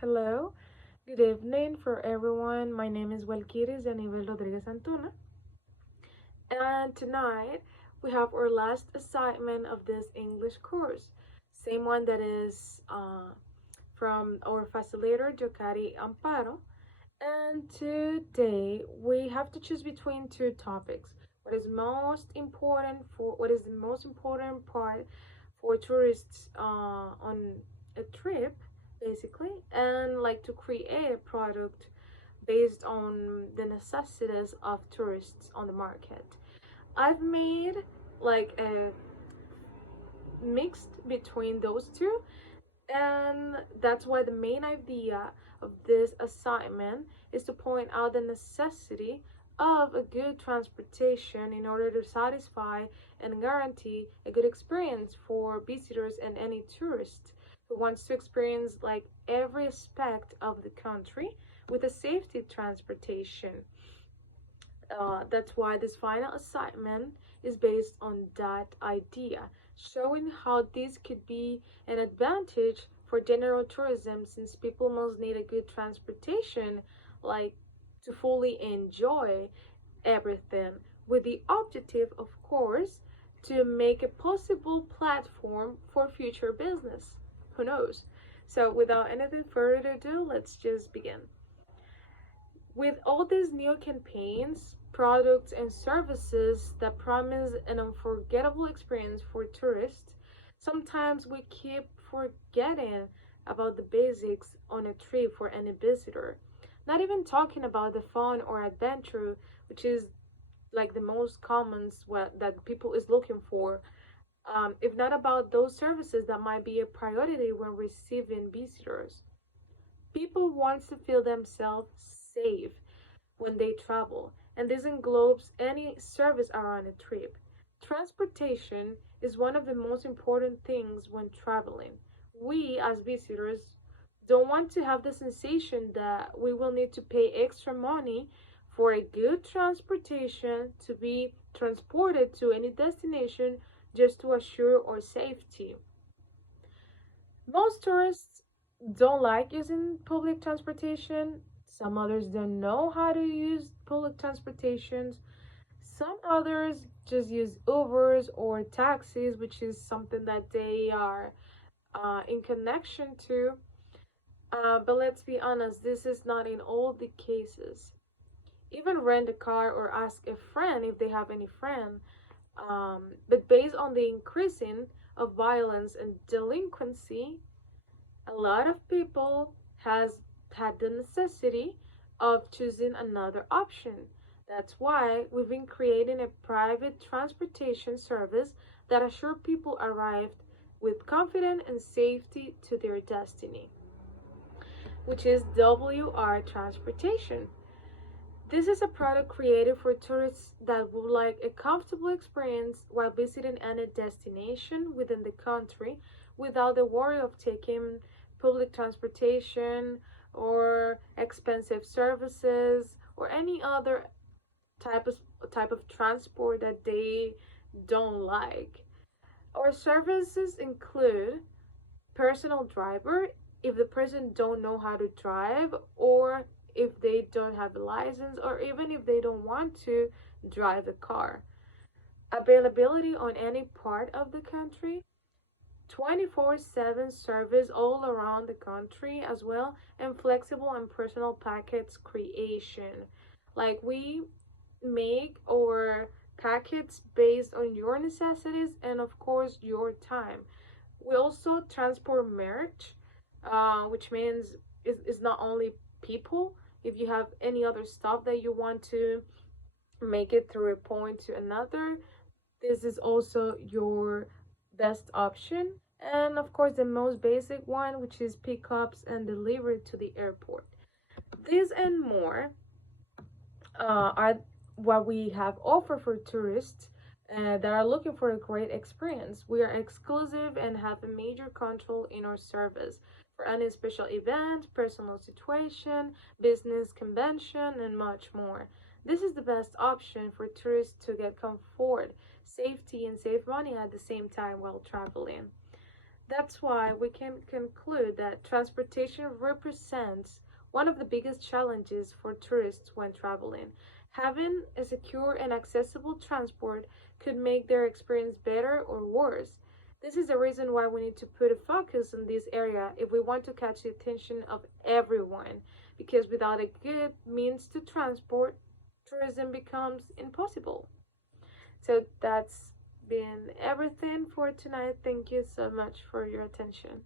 Hello, good evening for everyone. My name is Walkiris Anibel Rodriguez Antuna, and tonight we have our last assignment of this English course. Same one that is from our facilitator, Jocari Amparo. And today we have to choose between two topics. What is the most important part for tourists on a trip, basically, and like to create a product based on the necessities of tourists on the market. I've made like a mixed between those two, and that's why the main idea of this assignment is to point out the necessity of a good transportation in order to satisfy and guarantee a good experience for visitors and any tourist who wants to experience like every aspect of the country with a safety transportation. That's why this final assignment is based on that idea, showing how this could be an advantage for general tourism since people must need a good transportation, like to fully enjoy everything, with the objective, of course, to make a possible platform for future business. Who knows? So, without anything further ado, let's just begin. With all these new campaigns, products, and services that promise an unforgettable experience for tourists, sometimes we keep forgetting about the basics on a trip for any visitor. Not even talking about the fun or adventure, which is like the most commons that people is looking for. If not about those services that might be a priority when receiving visitors. People want to feel themselves safe when they travel, and this englobes any service around a trip. Transportation is one of the most important things when traveling. We, as visitors, don't want to have the sensation that we will need to pay extra money for a good transportation to be transported to any destination just to assure our safety. Most tourists don't like using public transportation. Some others don't know how to use public transportations. Some others just use Ubers or taxis, which is something that they are in connection to. But let's be honest, this is not in all the cases. Even rent a car or ask a friend if they have any friend. But based on the increasing of violence and delinquency, a lot of people has had the necessity of choosing another option. That's why we've been creating a private transportation service that assure people arrived with confidence and safety to their destiny, which is WR Transportation. This is a product created for tourists that would like a comfortable experience while visiting any destination within the country without the worry of taking public transportation or expensive services or any other type of transport that they don't like. Our services include personal driver if the person don't know how to drive, or if they don't have a license, or even if they don't want to drive a car. Availability on any part of the country, 24/7 service all around the country as well, and flexible and personal packets creation. Like we make our packets based on your necessities and of course your time. We also transport merch, which means it's not only people. If you have any other stuff that you want to make it through a point to another, this is also your best option. And of course, the most basic one, which is pickups and delivery to the airport. This and more are what we have offered for tourists that are looking for a great experience. We are exclusive and have a major control in our service for any special event, personal situation, business convention, and much more. This is the best option for tourists to get comfort, safety, and save money at the same time while traveling. That's why we can conclude that transportation represents one of the biggest challenges for tourists when traveling. Having a secure and accessible transport could make their experience better or worse. This is the reason why we need to put a focus on this area if we want to catch the attention of everyone, because without a good means to transport, tourism becomes impossible. So that's been everything for tonight. Thank you so much for your attention.